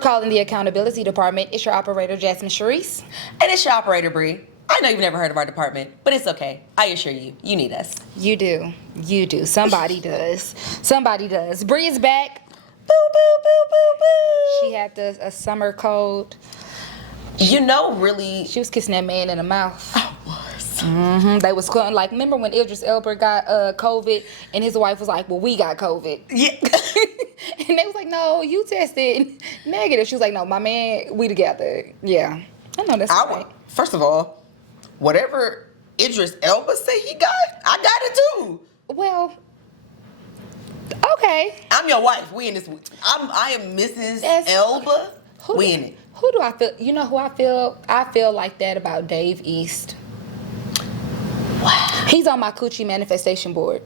for calling the accountability department. It's your operator, Jasmine Sharice. And it's your operator, Bree. I know you've never heard of our department, but it's okay. I assure you, you need us. You do. You do. Somebody does. Somebody does. Bree is back. Boo, boo, boo, boo, boo. She had a summer cold. You know, really. She was kissing that man in the mouth. I was. They was like, remember when Idris Elba got COVID and his wife was like, well, we got COVID. Yeah. And they was like, no, you tested negative. She was like, no, my man, we together. Yeah. I know that's right. First of all, whatever Idris Elba say he got, I got it too. Well, okay. I'm your wife. We in this. I am Mrs. Elba. We in it. Who do I feel? You know who I feel? I feel like that about Dave East. Wow. He's on my coochie manifestation board.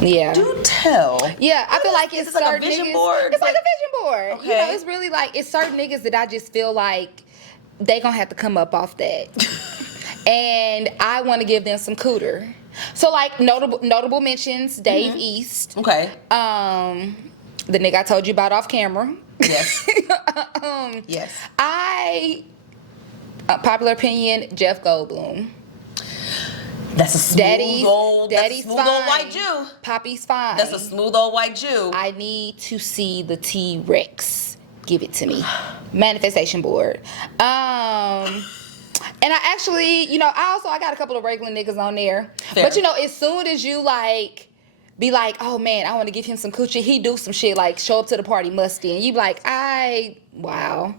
Yeah. Do tell. Yeah, I feel like it's certain like a vision niggas. board? It's like a vision board. Okay. You know, it's really like it's certain niggas that I just feel like they gonna have to come up off that, and I want to give them some cooter. So like notable mentions: Dave East. Okay. The nigga I told you about off camera. Yes. Yes. Popular opinion: Jeff Goldblum. That's a smooth old fine. white Jew. Poppy's fine. That's a smooth old white Jew. I need to see the T-Rex. Give it to me. Manifestation board. And I actually, I got a couple of regular niggas on there. Fair. But as soon as you be like, oh man, I want to give him some coochie, he do some shit like show up to the party musty, and you be like, wow.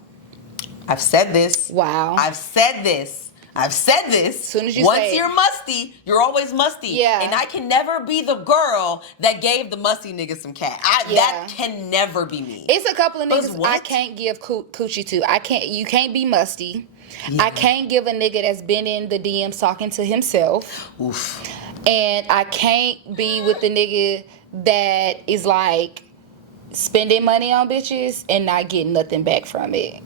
I've said this. Wow. I've said this. As soon as you once say you're musty, you're always musty. Yeah. And I can never be the girl that gave the musty nigga some cat. That can never be me. It's a couple of niggas what? I can't give coochie to. You can't be musty. Yeah. I can't give a nigga that's been in the DMs talking to himself. Oof. And I can't be with the nigga that is like spending money on bitches and not getting nothing back from it.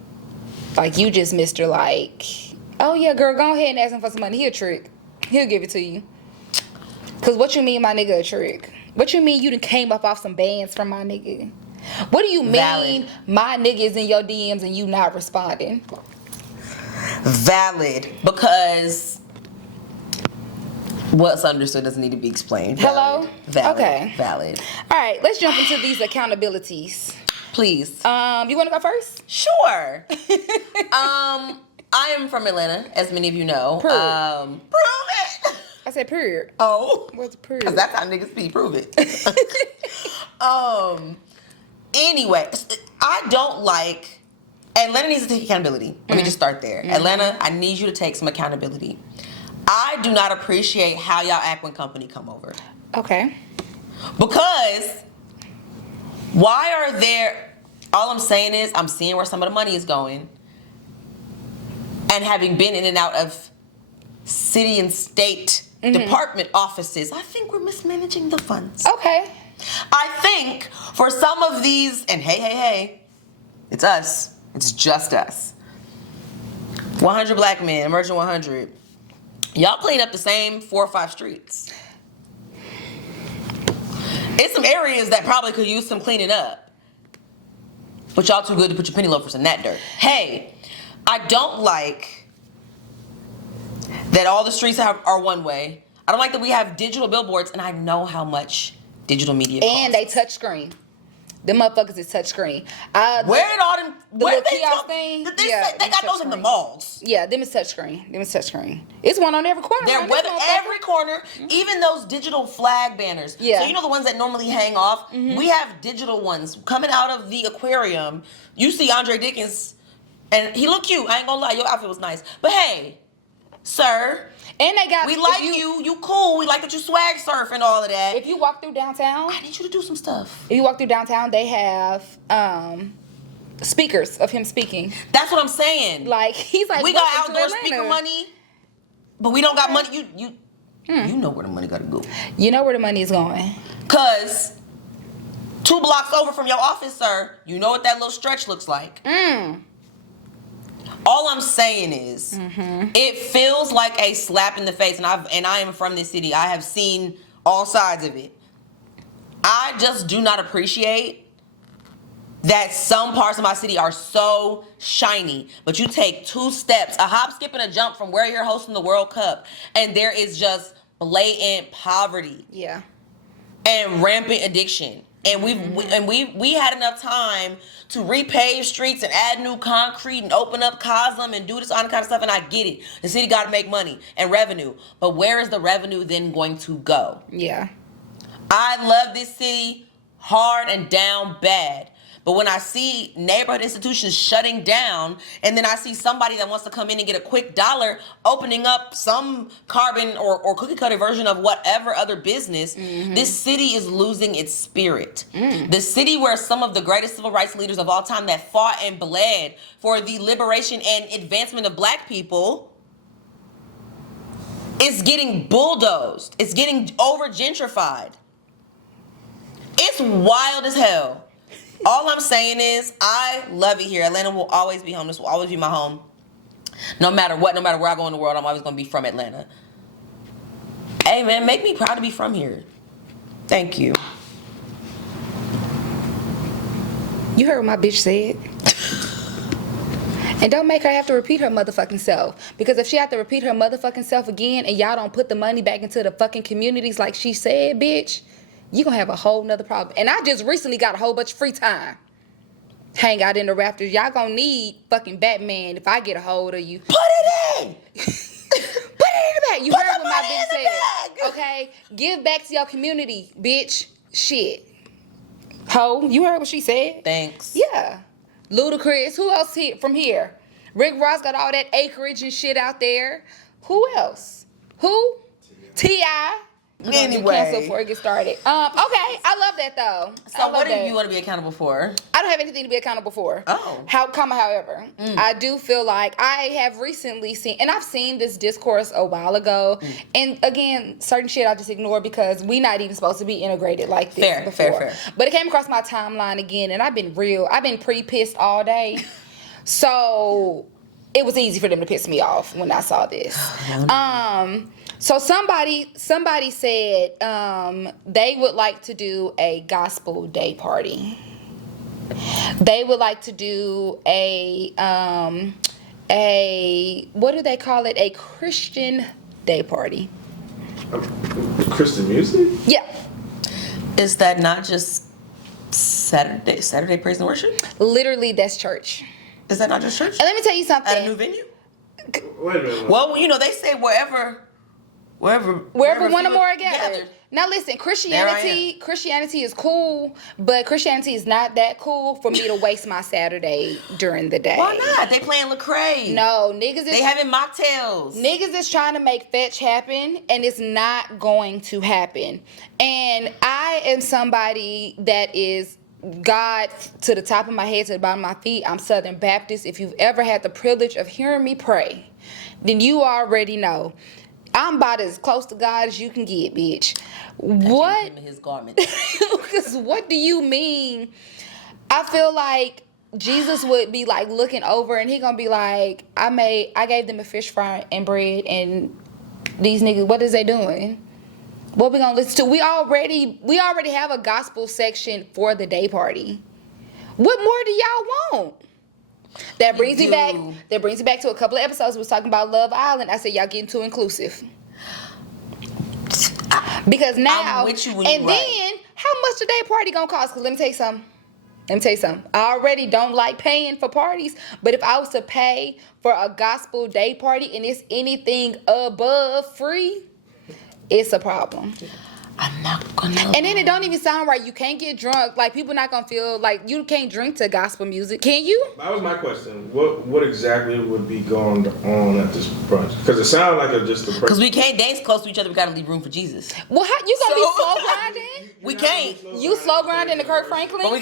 Like you just Mr. like, oh yeah, girl, go ahead and ask him for some money. He'll trick. He'll give it to you. Cause what you mean my nigga a trick? What you mean you done came up off some bands from my nigga? What do you mean Valid. my nigga's in your DMs and you not responding? Valid. Because what's understood doesn't need to be explained. Hello? Valid. Okay. Valid. All right, let's jump into these accountabilities. Please. You want to go first? Sure. I am from Atlanta, as many of you know. Prove Prove it. I said period. Oh. Where's the period? Because that's how niggas be. Prove it. Anyway, I don't like... Atlanta needs to take accountability. Let me just start there. Atlanta, I need you to take some accountability. I do not appreciate how y'all act when company come over. Okay. Because why are there... All I'm saying is I'm seeing where some of the money is going. And having been in and out of city and state department offices, I think we're mismanaging the funds. Okay. I think for some of these, and hey, it's us. It's just us. 100 black men, Emerging 100. Y'all clean up the same 4 or 5 streets. It's some areas that probably could use some cleaning up. But y'all too good to put your penny loafers in that dirt. Hey, I don't like that all the streets are one way. I don't like that we have digital billboards, and I know how much digital media costs. And they touch screen. Them motherfuckers is touch screen. Where did all them... Where little they kiosk talk, thing? They Yeah, got touch those in the screen. malls. Yeah, them is touch screen. It's one on every corner. They're around this weather motherfucker. every corner, even those digital flag banners. Yeah. So you know the ones that normally hang off? We have digital ones coming out of the aquarium. You see Andre Dickens, and he looked cute. I ain't gonna lie, your outfit was nice. But hey, sir, And they got... we like you cool. We like that you swag surf and all of that. If you walk through downtown... I need you to do some stuff. If you walk through downtown, they have speakers of him speaking. That's what I'm saying. Like, he's like... We got "Welcome to outdoor Atlanta." speaker money, but we don't got money. You know where the money gotta go. You know where the money is going. Cause 2 blocks over from your office, sir, you know what that little stretch looks like. All I'm saying is, it feels like a slap in the face, and I am from this city. I have seen all sides of it. I just do not appreciate that some parts of my city are so shiny, but you take 2 steps, a hop, skip, and a jump from where you're hosting the World Cup, and there is just blatant poverty. Yeah. And rampant addiction. And we had enough time to repave streets and add new concrete and open up Cosm and do this all kind of stuff. And I get it. The city got to make money and revenue. But where is the revenue then going to go? Yeah. I love this city hard and down bad. But when I see neighborhood institutions shutting down, and then I see somebody that wants to come in and get a quick dollar opening up some carbon or cookie cutter version of whatever other business, this city is losing its spirit. The city where some of the greatest civil rights leaders of all time that fought and bled for the liberation and advancement of black people is getting bulldozed. It's getting over gentrified. It's wild as hell. All I'm saying is, I love it here. Atlanta will always be home. This will always be my home. No matter what, no matter where I go in the world, I'm always going to be from Atlanta. Hey, man, make me proud to be from here. Thank you. You heard what my bitch said. And don't make her have to repeat her motherfucking self. Because if she have to repeat her motherfucking self again and y'all don't put the money back into the fucking communities like she said, bitch, you gonna have a whole nother problem. And I just recently got a whole bunch of free time. Hang out in the rafters. Y'all gonna need fucking Batman if I get a hold of you. Put it in! Put it in the bag. You Put heard the what my money bitch in the said. bag. Okay? Give back to your community, bitch. Shit. Ho, you heard what she said? Thanks. Yeah. Ludacris. Who else from here? Rick Ross got all that acreage and shit out there. Who else? Who? T.I. Anyway. Cancel before it gets started. Okay, I love that though. So what do you want to be accountable for? I don't have anything to be accountable for. Oh. However, I do feel like I have recently seen, and I've seen this discourse a while ago, and again, certain shit I just ignore because we not even supposed to be integrated like this before. Fair. But it came across my timeline again, and I've been pretty pissed all day. So it was easy for them to piss me off when I saw this. So somebody said they would like to do a gospel day party. They would like to do a what do they call it? A Christian day party. Christian music? Yeah. Is that not just Saturday praise and worship? Literally, that's church. Is that not just church? And let me tell you something. At a new venue? Wait a minute. Well, you know, they say wherever Wherever one or more are gathered. Now listen, Christianity is cool, but Christianity is not that cool for me to waste my Saturday during the day. Why not? They playing Lecrae. No, niggas is They having mocktails. Niggas is trying to make fetch happen, and it's not going to happen. And I am somebody that is God to the top of my head, to the bottom of my feet. I'm Southern Baptist. If you've ever had the privilege of hearing me pray, then you already know. I'm about as close to God as you can get, bitch. What? Him in his garment. Because what do you mean? I feel like Jesus would be like looking over and he gonna be like, I gave them a fish fry and bread, and these niggas, what is they doing? What we gonna listen to? We already have a gospel section for the day party. What more do y'all want? That brings me back to a couple of episodes we was talking about Love Island. I said y'all getting too inclusive. Because now, I'm with you when and you're then right. how much the day party gonna cost? Because let me tell you something. I already don't like paying for parties, but if I was to pay for a gospel day party and it's anything above free, it's a problem. I'm not gonna. And then it don't even sound right. You can't get drunk. Like, people not gonna feel like you can't drink to gospel music. Can you? That was my question. What exactly would be going on at this brunch? Because it sounded like just a Because we can't dance close to each other. We gotta leave room for Jesus. Well, how you gonna be So- slow grinding? We can't. You slow grinding to Kirk Franklin? But we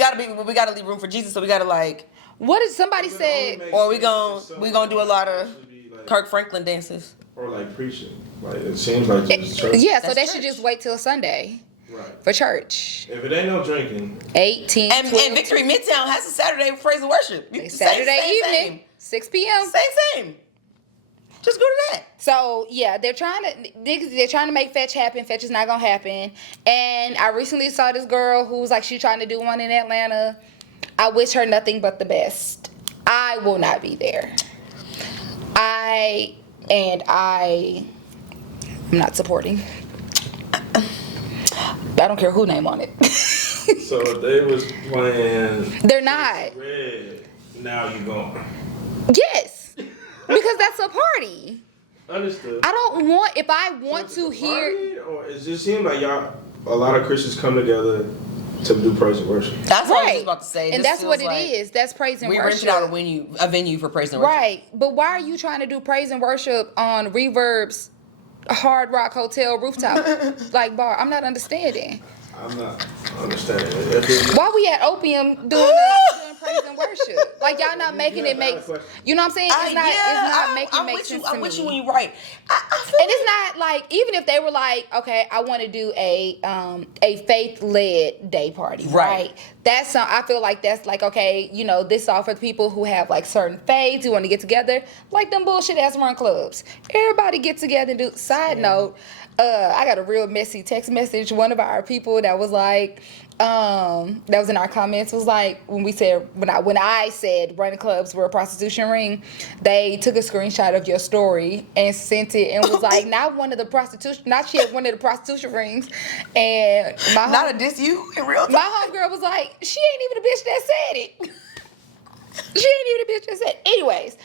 gotta leave room for Jesus. So we gotta like. What did somebody said? Or we gon' do a lot of Kirk Franklin dances. Or like preaching. Like it seems like just church. Yeah, so That's they church. should just wait till Sunday Right. for church. If it ain't no drinking, 18, And 12, Victory Midtown has a Saturday praise and worship. Saturday evening, Same. 6 p.m. Same. Just go to that. So yeah, they're trying to make fetch happen. Fetch is not gonna happen. And I recently saw this girl who was like, she's trying to do one in Atlanta. I wish her nothing but the best. I will not be there. I'm not supporting. I don't care who name on it. So if they was playing They're not. Red, now you going. Yes. Because that's a party. Understood. I don't want, if I want So to is it a hear. party, or it just seems like a lot of Christians come together to do praise and worship. That's what I was Right. just about to say. And This that's what feels it is. like That's praise and We worship. rented out a venue for praise and worship. Right. But why are you trying to do praise and worship on Reverb's Hard Rock Hotel rooftop like bar? I'm not understanding. I'm not understanding it. Why we at Opium doing praise and worship? Like y'all not making it make. You know what I'm saying? It's not making make sense to me. I'm with you when you're right. I feel And it's not like, even if they were like, okay, I want to do a faith-led day party, right? That's I feel like that's like, okay, you know, this all for the people who have like certain faiths who want to get together, like them bullshit ass run clubs. Everybody get together and do. Side note, I got a real messy text message. One of our people that was like, that was in our comments was like, when I said running clubs were a prostitution ring, they took a screenshot of your story and sent it and was like, not one of the prostitution rings. And not a diss you in real time. my homegirl was like, she ain't even the bitch that said it. She ain't even the bitch that said it. Anyways,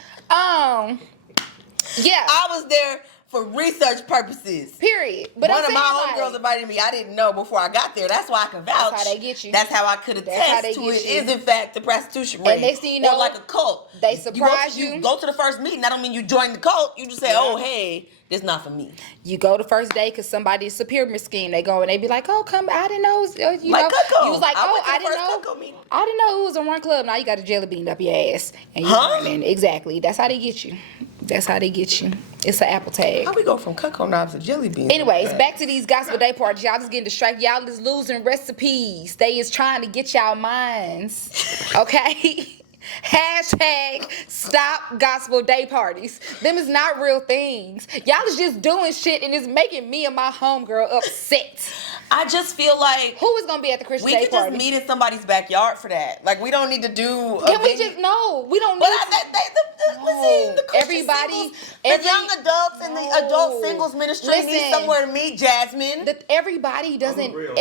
yeah. I was there for research purposes. Period. But one I'm of my saying, homegirls invited me. I didn't know before I got there. That's why I can vouch. That's how they get you. That's how I could That's how attest they to get it. you. Is in fact the prostitution ring. And next thing you know, or like a cult. they surprise You you. go to the first meeting. That don't mean you join the cult. You just say, "Oh, hey, this not for me." You go the first day because somebody's a pyramid scheme. They go and they be like, "Oh, come! I didn't know." You Like know, Cutco. you was like, I "Oh, went to I the didn't first know." Cutco meeting. I didn't know it was a run club. Now you got a jelly bean up your ass, and you Huh? running. Exactly. That's how they get you. That's how they get you. It's an Apple tag. How we go from Cutco knobs to jelly beans? Anyways, back to these gospel day parties. Y'all just getting distracted. Y'all is losing recipes. They is trying to get y'all minds. Okay? Hashtag stop gospel day parties. Them is not real things. Y'all is just doing shit and it's making me and my homegirl upset. I just feel like Who is gonna be at the Christian we day could party? just meet in somebody's backyard for that. Like we don't need to do. Can we just no? We don't need. But listen, the Christian Everybody- singles, the young adults and the adult singles ministry need Listen. somewhere to meet. Jasmine. Everybody doesn't. I'm real.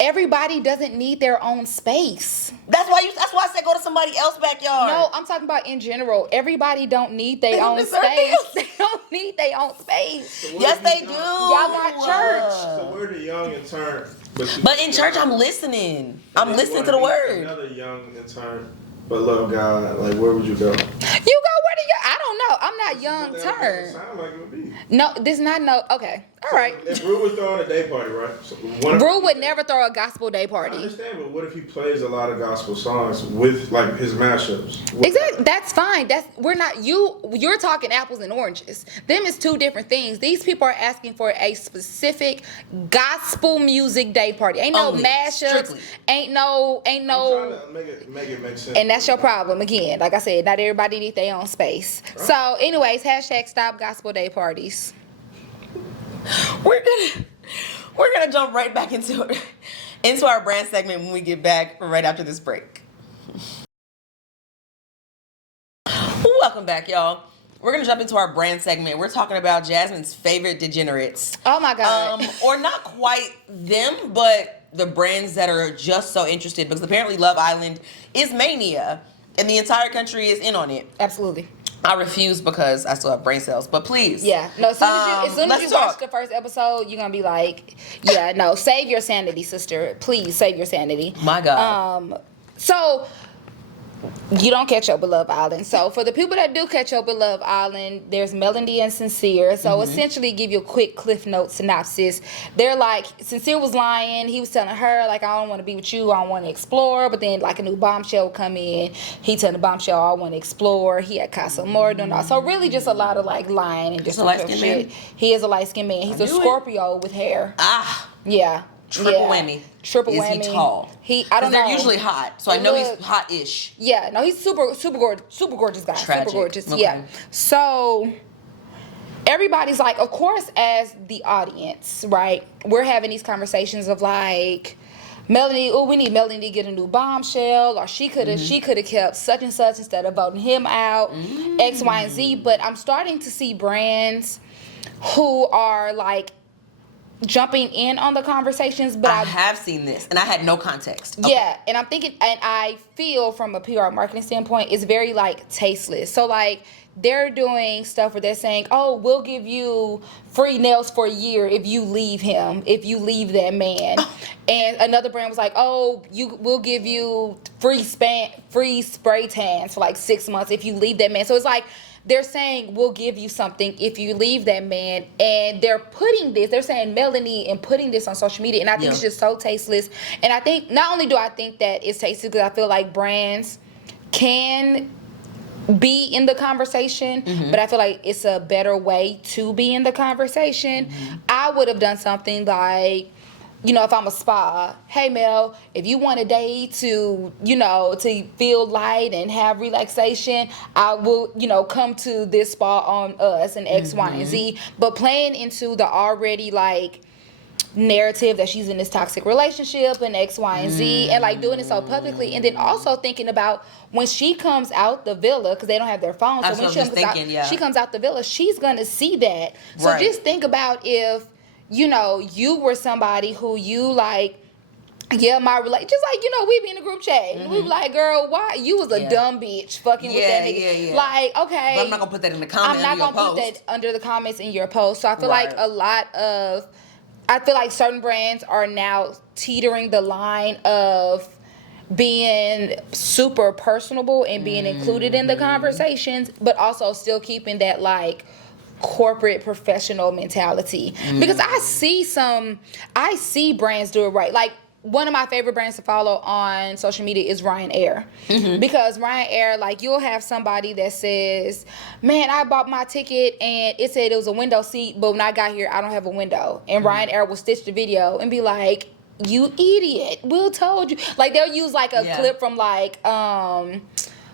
Everybody doesn't need their own space. That's why I said go to somebody else's backyard. No, I'm talking about in general. Everybody don't need their They don't own deserve space. it. They don't need their own space. So what Yes, if they you do. young- Y'all got church. So we're the young intern. But in church, I'm listening. I'm If you listening to wanna the meet word. Another young intern, but love God. Like, where would you go? You go where do you? I don't know. I'm not young That turn. sound like it would be. No, this not no. Okay, all right. If Rue was throwing a day party, right? So Brew would never throw a gospel day I party. understand, but what if he plays a lot of gospel songs with like his mashups? Exactly. That's fine. We're not you're talking apples and oranges. Them is two different things. These people are asking for a specific gospel music day party. Ain't no Only. mashups. Strictly. Ain't no I'm trying to make it make sense. and that's your problem again. Like I said, not everybody need their own space. Right. So anyways, hashtag stop gospel day parties. We're gonna jump right back into our brand segment when we get back right after this break. Welcome back, y'all. We're gonna jump into our brand segment. We're talking about Jasmine's favorite degenerates. Oh my God. Or not quite them, but the brands that are just so interested because apparently Love Island is mania and the entire country is in on it. Absolutely. I refuse because I still have brain cells, but please. Yeah. No, as soon as you let's watch talk. the first episode, you're gonna be like, yeah, no, save your sanity, sister. Please save your sanity. My God. So you don't catch up with Love Island. So for the people that do catch up with Love Island, there's Melody and Sincere. So essentially give you a quick Cliff Note synopsis. They're like, Sincere was lying. He was telling her, like, I don't want to be with you. I want to explore. But then like a new bombshell would come in. He telling the bombshell, I want to explore. He had Casa Amor doing all. So really just a lot of like lying and just a light-skinned man? He is a light-skinned man. He's a knew it. Scorpio with hair. Ah. Yeah. Triple Yeah. whammy. Triple Is whammy. he tall? I don't know. They're usually hot, so I know Look. he's hot-ish. Yeah, no, he's super gorgeous guy. Tragic. Super gorgeous. Okay. Yeah. So everybody's like, of course, as the audience, right? We're having these conversations of like, Melanie, we need Melanie to get a new bombshell, or she could have kept such and such instead of voting him out, X, Y, and Z. But I'm starting to see brands who are like jumping in on the conversations, but I have seen this, and I had no context. Okay. Yeah, and I'm thinking, and I feel from a PR marketing standpoint, it's very like tasteless. So like they're doing stuff where they're saying, "Oh, we'll give you free nails for a year if you leave him, if you leave that man." And another brand was like, "Oh, we'll give you free spray tans for like 6 months if you leave that man." So it's like they're saying we'll give you something if you leave that man, and they're saying Melanie and putting this on social media, and I think it's just so tasteless. And I think not only do I think that it's tasteless, because I feel like brands can be in the conversation, but I feel like it's a better way to be in the conversation. I would have done something like, you know, if I'm a spa, hey Mel, if you want a day to, you know, to feel light and have relaxation, I will, you know, come to this spa on us and X, Y, and Z. But playing into the already like narrative that she's in this toxic relationship and X, Y, and Z, and like doing it so publicly, and then also thinking about when she comes out the villa, because they don't have their phones, so when she comes out the villa, she's gonna see that. So just think about if, you know, you were somebody who you like, just like, you know, we be in a group chat and we be like, girl, why you was a dumb bitch fucking with that nigga. Like, okay, but I'm not gonna put that in the comments. I'm not gonna put that under the comments in your post. So I feel like I feel like certain brands are now teetering the line of being super personable and being included in the conversations, but also still keeping that like corporate professional mentality. Because I see brands do it right. Like one of my favorite brands to follow on social media is Ryanair. Because Ryanair, like, you'll have somebody that says, man, I bought my ticket and it said it was a window seat, but when I got here, I don't have a window. And Ryanair will stitch the video and be like, you idiot, Will told you. Like, they'll use like a clip from like,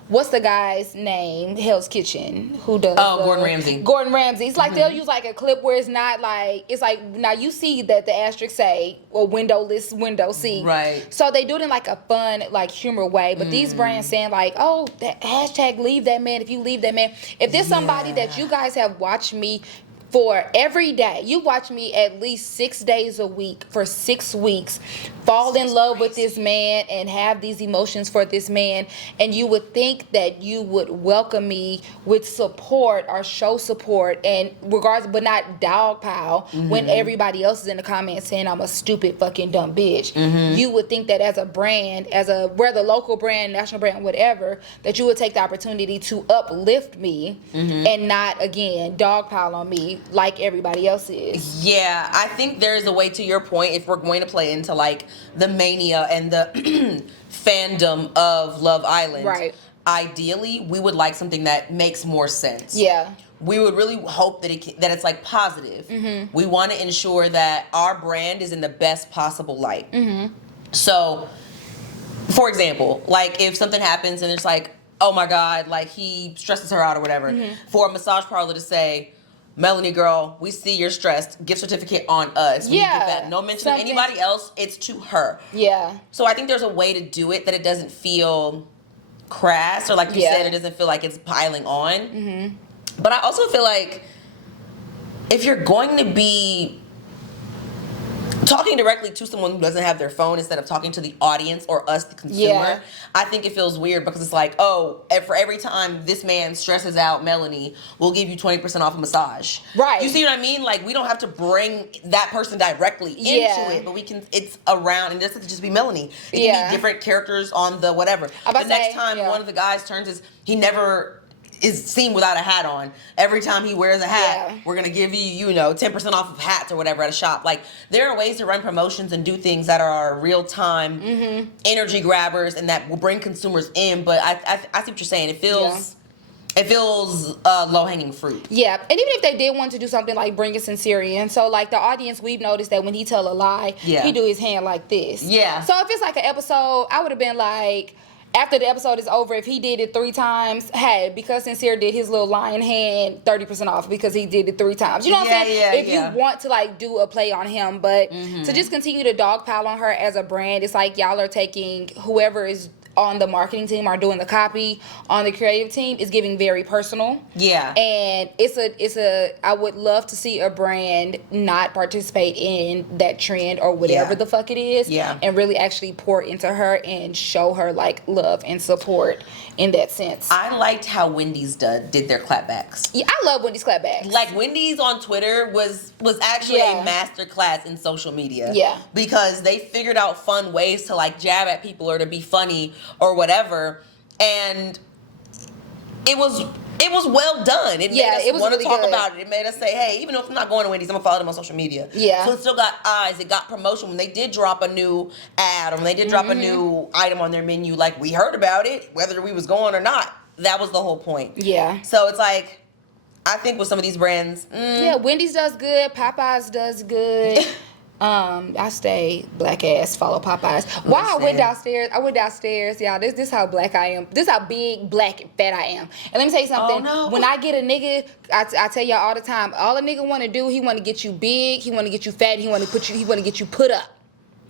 what's the guy's name? Hell's Kitchen. Who does? Gordon Ramsay. Gordon Ramsay. It's like they'll use like a clip where it's not like, it's like, now you see that the asterisk say, well, windowless window seat. Right. So they do it in like a fun, like humor way. But these brands saying like, oh, that hashtag leave that man if you leave that man. If there's somebody that you guys have watched me for every day, you watch me at least 6 days a week for 6 weeks, fall in love with this man and have these emotions for this man, and you would think that you would welcome me with support or show support, and regardless, but not dogpile when everybody else is in the comments saying I'm a stupid fucking dumb bitch. You would think that as a brand, whether local brand, national brand, whatever, that you would take the opportunity to uplift me and not, again, dogpile on me like everybody else is. Yeah, I think there's a way, to your point, if we're going to play into like the mania and the fandom of Love Island. Right. Ideally, we would like something that makes more sense. Yeah. We would really hope that it's like positive. We want to ensure that our brand is in the best possible light. So, for example, like if something happens and it's like, oh my God, like he stresses her out or whatever, for a massage parlor to say, Melanie girl, we see you're stressed. Gift certificate on us. When you get that. No mention of anybody else. It's to her. Yeah. So I think there's a way to do it that it doesn't feel crass, or like you said, it doesn't feel like it's piling on. But I also feel like if you're going to be talking directly to someone who doesn't have their phone instead of talking to the audience or us, the consumer, I think it feels weird, because it's like, oh, for every time this man stresses out Melanie, we'll give you 20% off a massage. Right. You see what I mean? Like, we don't have to bring that person directly into it, but we can, it's around, and it doesn't just be Melanie. It can be different characters on the whatever. The next time one of the guys turns he never is seen without a hat on. Every time he wears a hat, we're gonna give you, 10% off of hats or whatever at a shop. Like, there are ways to run promotions and do things that are real time energy grabbers and that will bring consumers in. But I see what you're saying. It feels low hanging fruit. Yeah, and even if they did want to do something like bring a Sincerian, so like the audience, we've noticed that when he tell a lie, he do his hand like this. Yeah. So if it's like an episode, I would have been like, after the episode is over, if he did it 3 times, hey, because Sincere did his little lion hand, 30% off because he did it 3 times. You know what I'm saying? If you want to like do a play on him, but to just continue to dogpile on her as a brand, it's like y'all are taking whoever is on the marketing team or doing the copy on the creative team is giving very personal. Yeah. And it's a I would love to see a brand not participate in that trend or whatever the fuck it is. Yeah. And really actually pour into her and show her like love and support in that sense. I liked how Wendy's did their clapbacks. Yeah, I love Wendy's clapbacks. Like Wendy's on Twitter was actually a master class in social media. Yeah. Because they figured out fun ways to like jab at people or to be funny or whatever. And it was well done. It made us want to really talk good. about it. It made us say, hey, even if I'm not going to Wendy's, I'm gonna follow them on social media. Yeah. So it still got eyes. It got promotion. When they did drop a new ad or when they did drop a new item on their menu, like we heard about it, whether we was going or not. That was the whole point. Yeah. So it's like, I think with some of these brands, Yeah, Wendy's does good. Popeyes does good. I stay black ass follow Popeyes. Why I went downstairs? Y'all. This how black I am. This how big, black, and fat I am. And let me tell you something. Oh, no. When I get a nigga, I tell y'all all the time. All a nigga want to do, he want to get you big. He want to get you fat. He want to get you put up.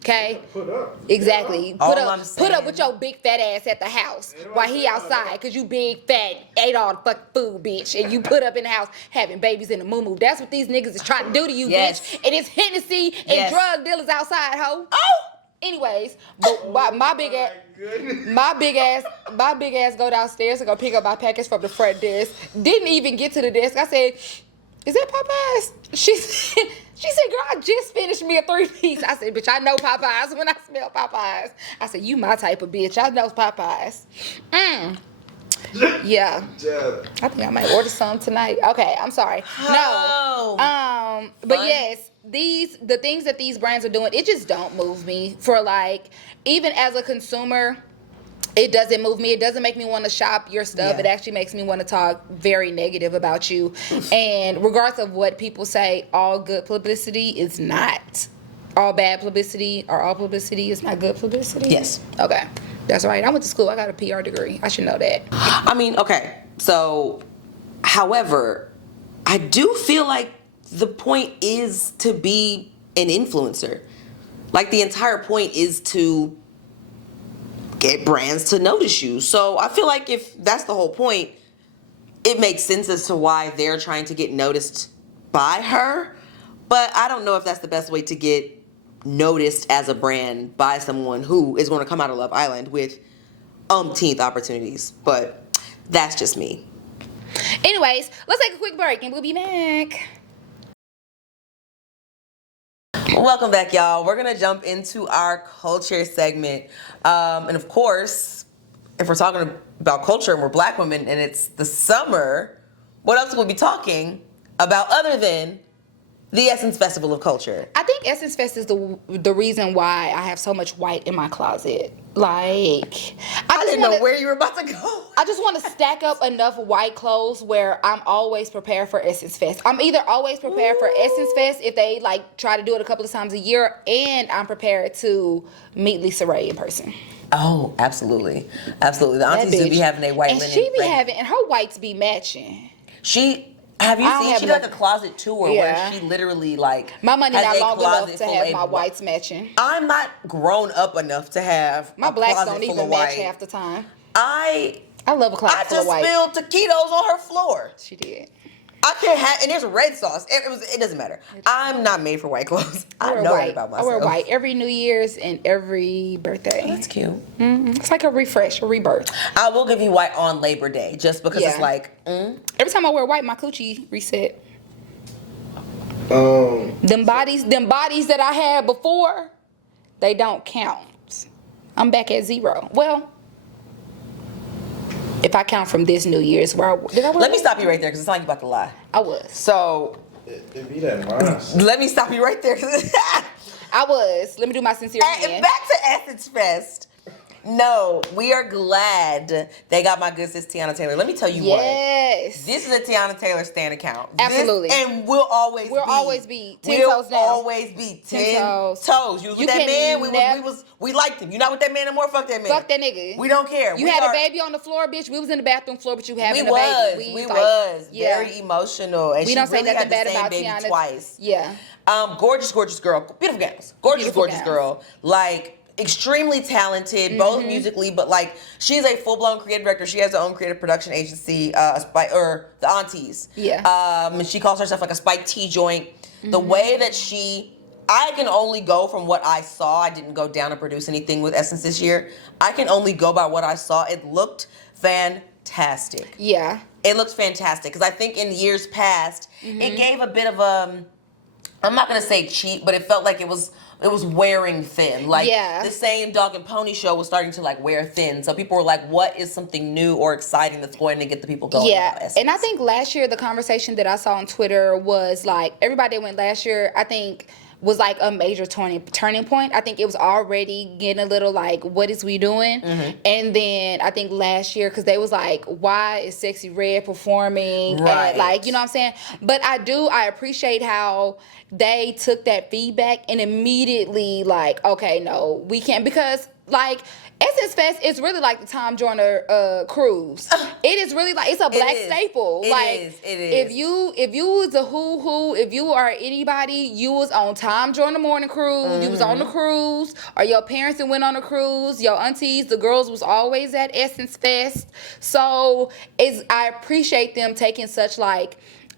Okay. Put up. Exactly. All Put I'm up saying- with your big fat ass at the house while he outside, cause you big fat ate all the fucking food, bitch, and you put up in the house having babies in the moo-moo. That's what these niggas is trying to do to you, Yes. bitch. And it's Hennessy and Yes. drug dealers outside, ho. oh, Anyways, but my big ass go downstairs to go pick up my package from the front desk. Didn't even get to the desk. I said, "Is that Popeyes?" She said, "Girl, I just finished me a 3-piece." I said, "Bitch, I know Popeyes when I smell Popeyes." I said, "You my type of bitch. I know Popeyes." Yeah. I think I might order some tonight. Okay, I'm sorry. Oh. No. But Fun. yes, the things that these brands are doing, it just don't move me. For like, even as a consumer, it doesn't move me. It doesn't make me want to shop your stuff. Yeah. It actually makes me want to talk very negative about you. And regardless of what people say, all good publicity is not. All bad publicity or all publicity is not good publicity? Yes. Okay. That's right. I went to school. I got a PR degree. I should know that. I mean, okay. So, however, I do feel like the point is to be an influencer. Like the entire point is to get brands to notice you. So I feel like if that's the whole point, it makes sense as to why they're trying to get noticed by her. But I don't know if that's the best way to get noticed as a brand by someone who is going to come out of Love Island with umpteenth opportunities. But that's just me. Anyways, let's take a quick break and we'll be back. Welcome back, y'all. We're gonna jump into our culture segment, and of course, if we're talking about culture and we're Black women and it's the summer, what else will we be talking about other than the Essence Festival of Culture? I think Essence Fest is the reason why I have so much white in my closet. Like, I didn't know where you were about to go. I just want to stack up enough white clothes where I'm always prepared for Essence Fest. I'm either always prepared for Essence Fest if they like try to do it a couple of times a year, and I'm prepared to meet Lisa Ray in person. Oh, absolutely, absolutely. The aunties do be having a white and linen. she be ready. having, and her whites be matching. Have you I don't seen? have She did like enough- a closet tour Yeah. where she literally like My money has not a long enough closet to full have of my whites matching. I'm not grown up enough to have My a blacks closet don't full even of match white. half the time. I love a closet full just of white. spilled taquitos on her floor. She did. I can't have, and there's red sauce. It doesn't matter. I'm not made for white clothes. I wear know white. that about I myself. wear white every New Year's and every birthday. That's cute. It's like a refresh, a rebirth. I will give you white on Labor Day just because Yeah. it's like, Every time I wear white, my coochie reset. Um, Them bodies that I had before, they don't count. I'm back at 0. Well, if I count from this New Year's, where did I wear? let me stop you right there because it's not like you about to lie. I was. So it be that mindset. let me stop you right there. I was. Let me do my sincere And again. back to Essence Fest. No, we are glad they got my good sis Tiana Taylor. Let me tell you what. Yes. This is a Tiana Taylor stan account. Absolutely. And we'll always We'll be. always be 10 we'll toes down. always be 10 toes. You was You with that can man, we liked him. You not with that man no more? Fuck that man. Fuck that nigga. We don't care. You We had are- a baby on the floor, bitch. We was in the bathroom floor, but you having We a was. baby. We like, was. yeah. Very emotional. And We she don't say really nothing had the bad same about baby Tiana. twice. Yeah. Gorgeous girl. Beautiful gowns. Gorgeous Beautiful girl. Like, extremely talented, both musically, but like, she's a full-blown creative director. She has her own creative production agency, the Aunties. Yeah. And she calls herself like a Spike Tea joint. The way that I can only go from what I saw. I didn't go down and produce anything with Essence this year. I can only go by what I saw. It looked fantastic. Yeah. It looks fantastic because I think in years past it gave a bit of I'm not gonna say cheap, but it felt like it was wearing thin. Like the same Dog and Pony show was starting to like wear thin. So people were like, what is something new or exciting that's going to get the people going? Yeah. And I think last year the conversation that I saw on Twitter was like everybody that went last year, I think was like a major turning point. I think it was already getting a little like, what is we doing? And then I think last year, because they was like, why is Sexy Red performing? Right. And like, you know what I'm saying? But I appreciate how they took that feedback and immediately like, okay, no, we can't, because like Essence Fest is really like the Tom Joyner cruise. It is really like, it's a black staple. It is. If you was a who, if you are anybody, you was on Tom Joyner morning cruise, you was on the cruise, or your parents that went on a cruise, your aunties, the girls was always at Essence Fest. So I appreciate them taking such like,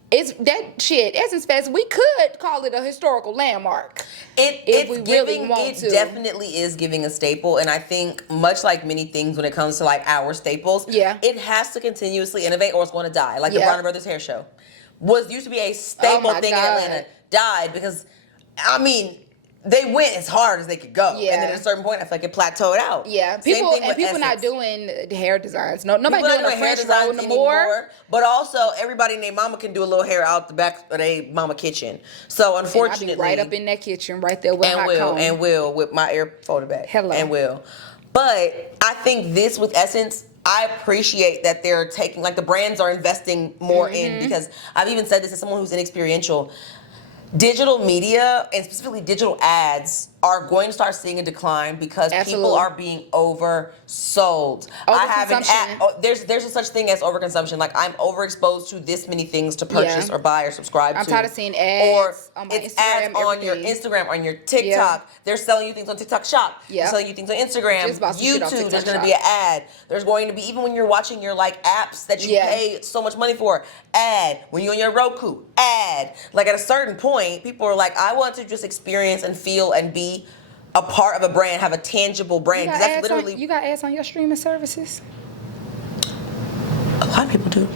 it's that shit. Essence Fest, we could call it a historical landmark. If we really want to. It definitely is giving a staple, and I think much like many things when it comes to like our staples, it has to continuously innovate or it's going to die. Like the Bronner Brothers hair show used to be a staple thing in Atlanta, died because I mean they went as hard as they could go, and then at a certain point I feel like it plateaued out. Yeah, people not doing the hair designs. Nobody doing a French roll no more. But also, everybody and their mama can do a little hair out the back of their mama kitchen. So unfortunately, and I be right up in that kitchen, right there with hot comb. And will with my ear folded back. Hello. And will. But I think this with Essence, I appreciate that they're taking, like the brands are investing more in, because I've even said this as someone who's in digital media and specifically digital ads are going to start seeing a decline because people are being oversold. I have an ad, there's a such thing as overconsumption. Like I'm overexposed to this many things to purchase or buy or subscribe to. I'm tired of seeing ads or on my it's Instagram, ads on your Instagram, on your TikTok. They're selling you things on TikTok Shop. They're selling you things on Instagram, YouTube. There's going to be an ad. There's going to be, even when you're watching your like apps that you pay so much money for, ad. When you're on your Roku, ad. Like at a certain point, people are like, I want to just experience and feel and be a part of a brand, have a tangible brand. You got, that's you got ads on your streaming services? A lot of people do.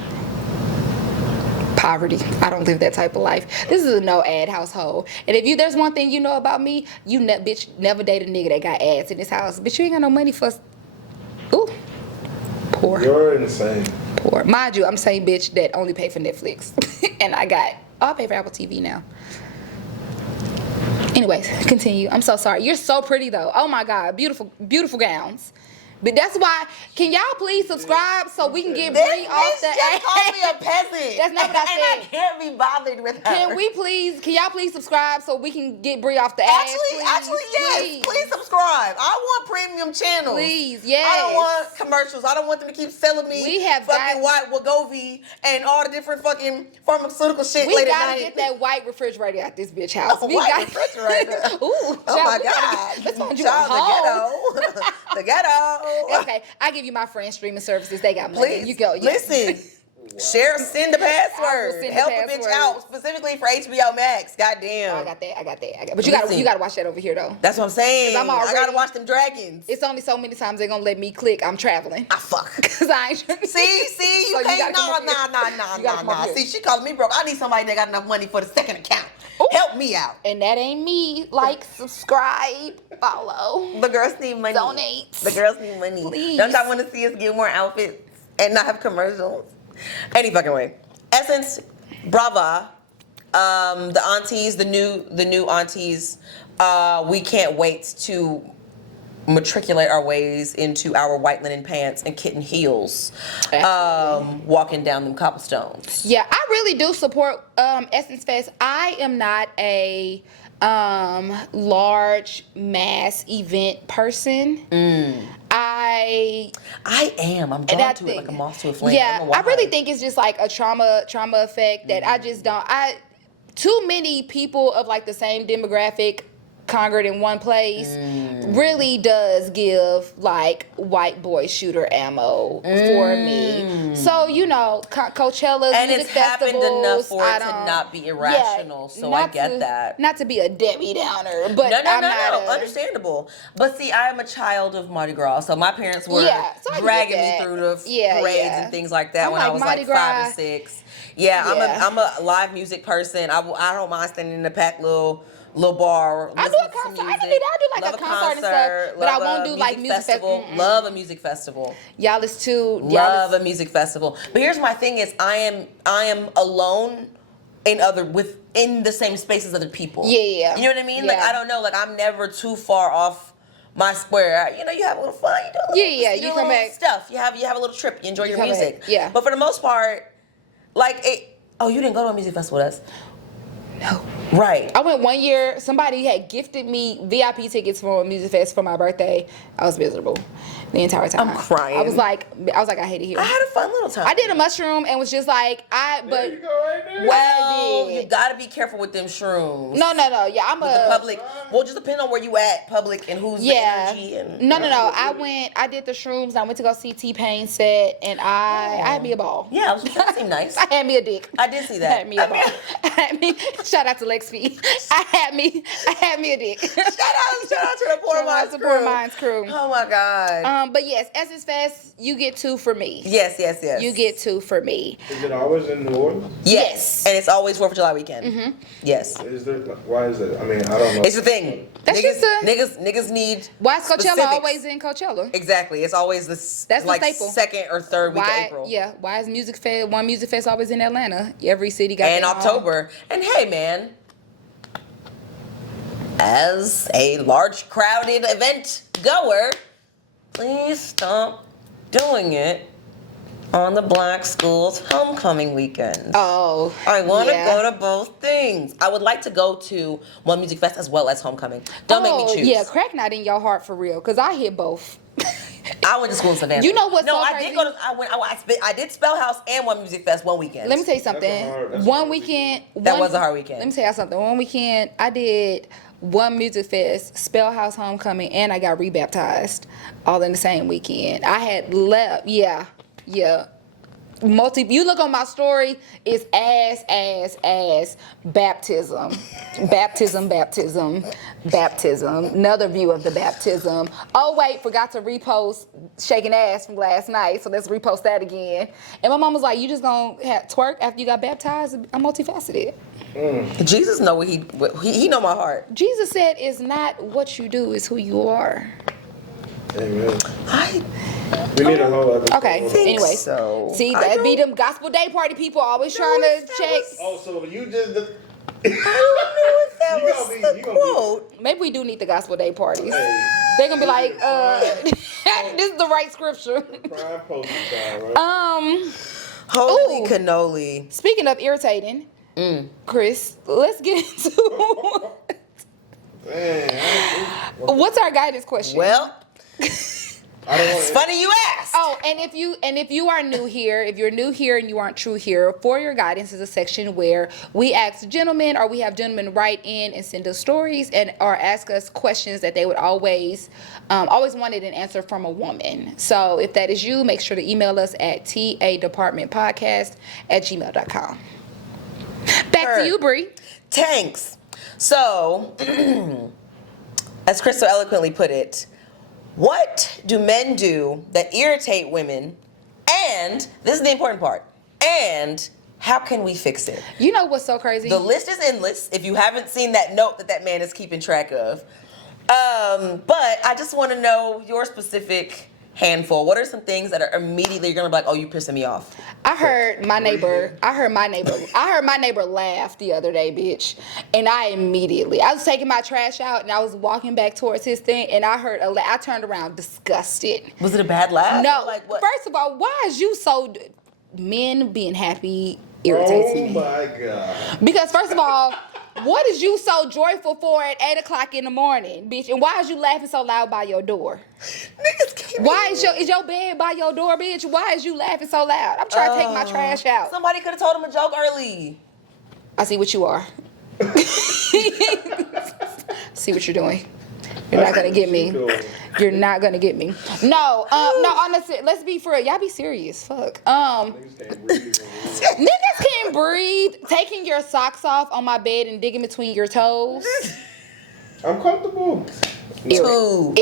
Poverty. I don't live that type of life. This is a no ad household. And if there's one thing you know about me, bitch, never date a nigga that got ads in his house. Bitch, you ain't got no money for. Ooh, poor. You're insane. Poor. Mind you, I'm the same bitch that only pay for Netflix, and I'll pay for Apple TV now. Anyways, continue. I'm so sorry. You're so pretty though. Oh my God, beautiful, beautiful gowns. But that's why, can y'all please subscribe so we can get Bree off the just called me a peasant. That's not what I said. And I can't be bothered with her. Can y'all please subscribe so we can get Bree off the ass? Actually, yes. Please subscribe. I want premium channels. Please, yes. I don't want commercials. I don't want them to keep selling me fucking white Wegovy and all the different fucking pharmaceutical shit late at night. We gotta get that white refrigerator at this bitch house. White refrigerator. Ooh, oh my God. Let's find you a home. The ghetto. The ghetto. Okay, I give you my friends streaming services. They got money. Please, you go. Yeah. Listen, send the password. Help a bitch out, specifically for HBO Max. Goddamn. I got that. But you gotta watch that over here though. That's what I'm saying. I gotta watch them dragons. It's only so many times they're gonna let me click. I'm traveling. Fuck. Cause I ain't. See, you can't. Nah. See, she calling me broke. I need somebody that got enough money for the second account. Ooh. Help me out. And that ain't me. Like, subscribe, follow. The girls need money. Donate. The girls need money. Please. Don't y'all want to see us get more outfits and not have commercials? Any fucking way. Essence, Brava, the aunties, the new aunties. We can't wait to matriculate our ways into our white linen pants and kitten heels, walking down them cobblestones. Yeah, I really do support Essence Fest. I am not a large mass event person. I am. I'm drawn to it like a moth to a flame. Yeah, don't know why. I really think it's just like a trauma effect that I just don't. Too many people of like the same demographic congregate in one place really does give like white boy shooter ammo for me. So Coachella's and music it's happened festivals, enough for I it to don't- not be irrational. Yeah, so I not get to- that. Not to be a Debbie Downer, but No, I'm not understandable. But see, I am a child of Mardi Gras, so my parents were Yeah, so I can dragging get me that. through the Yeah, parades yeah. and things like that I'm when like I was Mardi like Gras. 5 and 6. Yeah, Yeah. I'm a live music person. I don't mind standing in the packed little bar. I do listening a to concert. some I do music. like Love a concert and stuff, but I love won't a do like music festival. festival. Love a music festival. Y'all is too. Love a music festival. But here's my thing: is I am alone within the same space as other people. Yeah. You know what I mean? Like Yeah. I don't know. Like I'm never too far off my square. You have a little fun. You do a little, Yeah. do You a come little back. stuff. You have a little trip. You enjoy your come music. back. Yeah. But for the most part, like it. Oh, you didn't go to a music festival with us? No. Right. I went one year. Somebody had gifted me VIP tickets for a music fest for my birthday. I was miserable the entire time. I'm crying. I was like, I hate it here. I had a fun little time. I did a mushroom and was just like, There you go right there. Well, I did. you gotta be careful with them shrooms. No. Yeah, I'm The public. Well, just depending on where you at, public, and who's the energy. And No. I did the shrooms. I went to go see T-Pain set, and I had me a ball. Yeah, that seemed nice. I had me a dick. I did see I that. had me a ball. Shout out to Lex P. I had me a dick. Shout out to the Poor Shout out Minds to crew. Poor Minds crew. Oh my God. But yes, Essence Fest, you get 2 for me. Yes. You get 2 for me. Is it always in New Orleans? Yes. And it's always 4th of July weekend. Mm-hmm. Yes. Is there? Why is that? I mean, I don't know. It's the thing. That's just niggas need. Why is Coachella specifics. always in Coachella? Exactly. It's always That's the like staple. 2nd or 3rd week of Why? April. Yeah. Why is one music fest always in Atlanta? Every city got And their own. October. And hey, man, as a large crowded event goer, please stop doing it on the Black Schools homecoming weekend. Oh. I want to yeah. go to both things. I would like to go to one music fest as well as homecoming. Don't make me choose. Yeah, crack not in your heart for real, because I hit both. I went to school in Savannah. You know what's No, so I crazy? did go to. I did Spell House and one music fest one weekend. Let me tell you something. that's a One hard weekend. That was a hard weekend. Let me tell you something. One weekend, I did one music fest, Spell House homecoming, and I got rebaptized all in the same weekend. I had left. Yeah. You look on my story, it's ass baptism. Baptism. Another view of the baptism. Oh wait, forgot to repost shaking ass from last night, so let's repost that again. And my mom was like, you just gonna twerk after you got baptized? I'm multifaceted. Jesus know what he know my heart. Jesus said it's not what you do, it's who you are. Amen. I We need a whole episode. Okay, think anyway. so. See, I that be don't- them gospel day party people always trying that to was- check. Oh, so you just. I don't know if that You was gonna be- the you gonna be- quote. Maybe we do need the gospel day parties. Hey, They're gonna be like, this is the right scripture. prime poster child, right? Holy Ooh. cannoli. Speaking of irritating, Chris, let's get into Man, what's our guidance question? Well, I don't it's want. funny you asked. Oh, and if you are new here, if you're new here and you aren't true here, for your guidance is a section where we ask gentlemen, or we have gentlemen write in and send us stories and or ask us questions that they would always wanted an answer from a woman. So if that is you, make sure to email us at tadepartmentpodcast@gmail.com. Back Sure. to you, Bree. Thanks. So, as Chris so eloquently put it, what do men do that irritate women? And this is the important part. And how can we fix it? You know what's so crazy? The list is endless. If you haven't seen that note that man is keeping track of, but I just want to know your specific handful? What are some things that are immediately you're gonna be like, oh, you pissing me off? I heard my neighbor laugh the other day, bitch. And I was taking my trash out and I was walking back towards his thing and I heard I turned around disgusted. Was it a bad laugh? No. Like what? First of all, why is you so men being happy irritates me? Oh my God. Because first of all, what is you so joyful for at 8 o'clock in the morning, bitch? And why is you laughing so loud by your door? Niggas can't. Why is your bed by your door, bitch? Why is you laughing so loud? I'm trying to take my trash out. Somebody could have told him a joke early. I see what you are. See what you're doing. You're not gonna get me. You're not gonna get me. No, honestly, let's be for real. Y'all be serious. Fuck. Niggas can't breathe. Taking your socks off on my bed and digging between your toes. I'm comfortable. Too.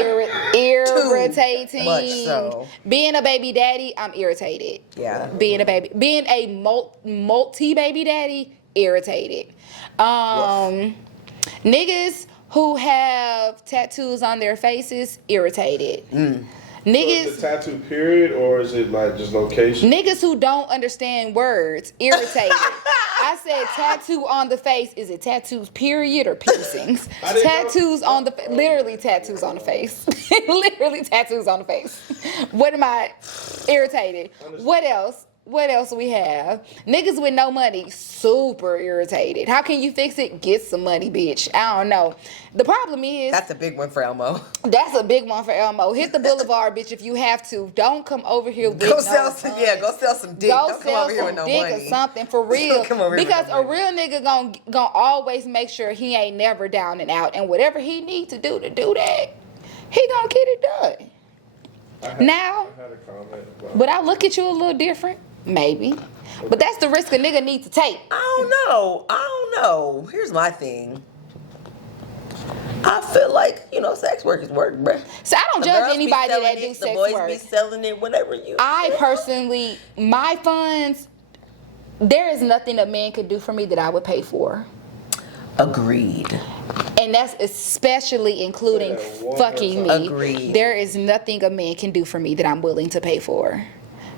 Irritating. Much so. Being a baby daddy, I'm irritated. Yeah. Being a multi baby daddy, irritated. Niggas who have tattoos on their faces, irritated. So Niggas. is it tattoo period or is it like just location? Niggas who don't understand words, irritated. I said tattoo on the face. Is it tattoos period or piercings? Tattoos on the literally tattoos on the face. Literally tattoos on the face. What am I irritated? What else? What else we have? Niggas with no money, super irritated. How can you fix it? Get some money, bitch. I don't know. The problem is That's a big one for Elmo. that's a big one for Elmo. Hit the boulevard, bitch, if you have to. Don't come over here with Go no sell some. funds. Yeah, go sell some dick. Go Don't come sell over here with some no dick money. or something for real. Come over here with Because no a money. real nigga gonna always make sure he ain't never down and out. And whatever he need to do that, he gonna get it done. Now, I had a comment about would I look at you a little different? Maybe. But that's the risk a nigga need to take. I don't know. Here's my thing. I feel like, sex work is work, bruh. So I don't The judge girls be anybody selling that it, do the sex boys work. be selling it, whatever you. I personally, my funds, there is nothing a man could do for me that I would pay for. Agreed. And that's especially including Say that one more fucking me. time. Agreed. There is nothing a man can do for me that I'm willing to pay for.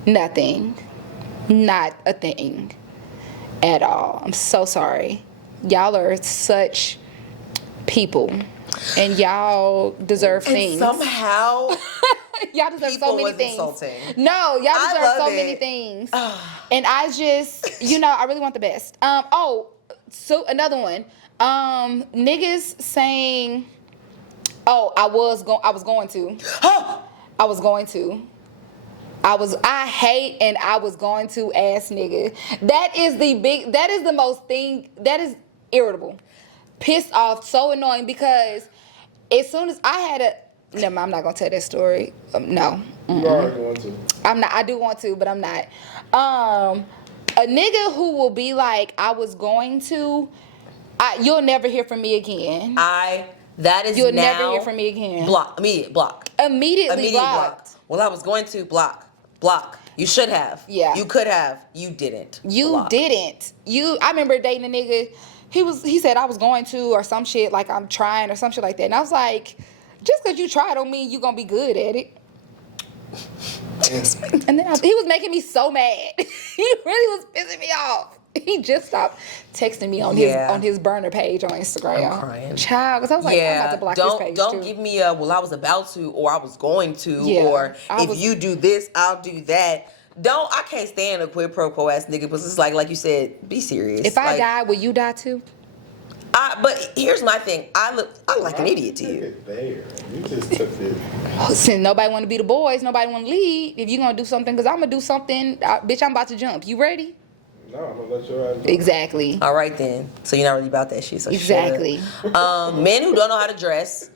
Nothing. Not a thing at all. I'm so sorry. Y'all are such people. And y'all deserve And things. somehow, Y'all deserve people so many was things. insulting. No, y'all I deserve love so it. many things. And I just, I really want the best. So another one. Niggas saying, I was going to. I hate and I was going to ass nigga. That is the most thing, that is irritable. Pissed off, so annoying because as soon as I had I'm not gonna tell that story. No. you already going to. I'm not. I do want to, but I'm not. A nigga who will be like, I was going to, you'll never hear from me again. You'll never hear from me again. Immediate block. Immediately blocked. Well, I was going to block. You should have. Yeah. You could have. You didn't. You Block. didn't. I remember dating a nigga. He said I was going to or some shit like I'm trying or some shit like that. And I was like, just because you try don't mean you gonna be good at it. And then he was making me so mad. He really was pissing me off. He just stopped texting me on his burner page on Instagram. I'm crying. Child, because I was like, I'm about to block this page don't too. give me I was about to, or I was going to, Yeah, or I if was- you do this, I'll do that. I can't stand a quid pro quo ass nigga, but it's like you said, be serious. If I Like, die, will you die too? but here's my thing. I look like an idiot to you. There. You just took it. Since nobody want to be the boys, nobody want to lead. If you gonna do something, because I'm gonna do something, bitch, I'm about to jump. You ready? No, I'm gonna let your ass go. Exactly. All right then. So you're not really about that shit. So Exactly. shut up. Men who don't know how to dress.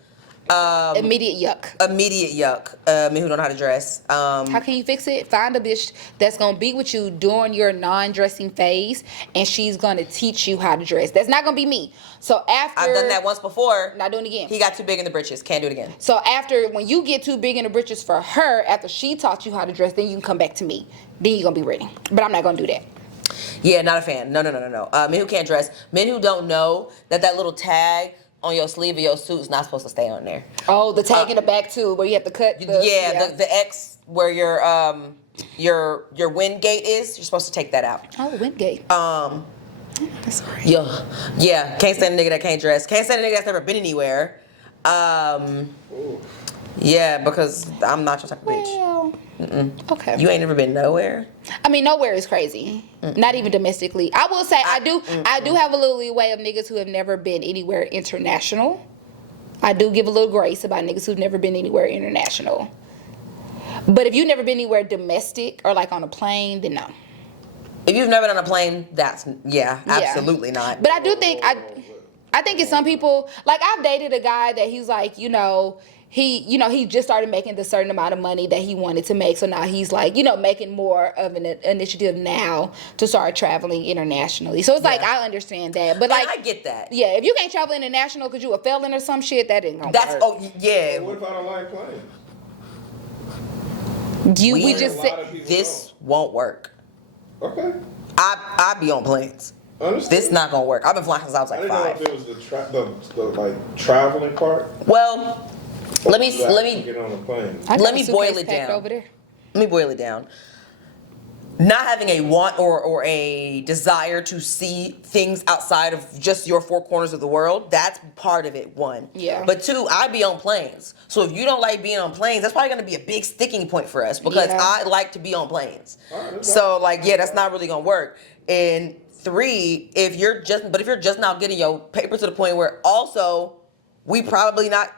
Immediate yuck. Immediate yuck. Men who don't know how to dress. How can you fix it? Find a bitch that's gonna be with you during your non-dressing phase, and she's gonna teach you how to dress. That's not gonna be me. So after I've done that once before. Not doing it again. He got too big in the britches. Can't do it again. So after, when you get too big in the britches for her, after she taught you how to dress, then you can come back to me. Then you're gonna be ready. But I'm not gonna do that. Yeah, not a fan. No. Men who can't dress. Men who don't know that little tag on your sleeve of your suit is not supposed to stay on there. Oh, the tag in the back too, where you have to cut. The X where your wind gate is, you're supposed to take that out. Oh, Wingate. Sorry. Yeah. Can't stand a nigga that can't dress. Can't stand a nigga that's never been anywhere. Yeah, because I'm not your type of bitch. Well, okay. You ain't never been nowhere. I mean, nowhere is crazy. Not even domestically. I will say I do have a little leeway of niggas who have never been anywhere international. I do give a little grace about niggas who've never been anywhere international. But if you've never been anywhere domestic or like on a plane, then no. If you've never been on a plane, that's absolutely not. But I do think I think it's some people, like I've dated a guy that he's like, he just started making the certain amount of money that he wanted to make. So now he's like, making more of an initiative now to start traveling internationally. So it's like, I understand that. But like, I get that. Yeah, if you can't travel international because you a felon or some shit, that ain't gonna work. Yeah. What if I don't like playing? We just said this won't work. Okay. I be on planes. Understood. This not gonna work. I've been flying since I was like 5. I didn't know if it was the traveling part. Well, let me get on a plane. let me boil it down. Over there. Let me boil it down. Not having a want or a desire to see things outside of just your 4 corners of the world, that's part of it, 1. Yeah. But 2, I be on planes. So if you don't like being on planes, that's probably gonna be a big sticking point for us because I like to be on planes. So that's not really gonna work. And 3, if you're just now getting your paper to the point where also we probably not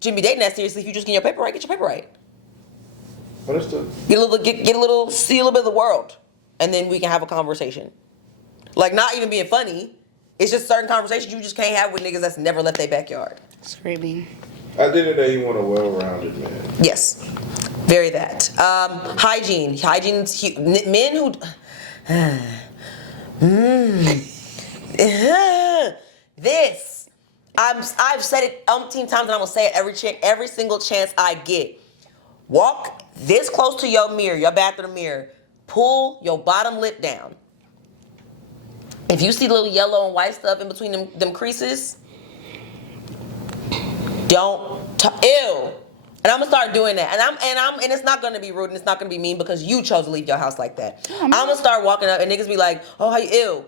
shouldn't be dating that seriously. If you just get your paper right, get your paper right. Understood. See a little bit of the world, and then we can have a conversation. Like not even being funny, it's just certain conversations you just can't have with niggas that's never left their backyard. Screaming. At the end of the day, you want a well-rounded man. Yes, very that. Hygiene's huge. Men who. This. I've said it umpteen times, and I'm gonna say it every single chance I get. Walk this close to your mirror, your bathroom mirror. Pull your bottom lip down. If you see little yellow and white stuff in between them creases, ew. And I'm gonna start doing that. And it's not gonna be rude and it's not gonna be mean because you chose to leave your house like that. I'm gonna start walking up and niggas be like, oh, how you ew.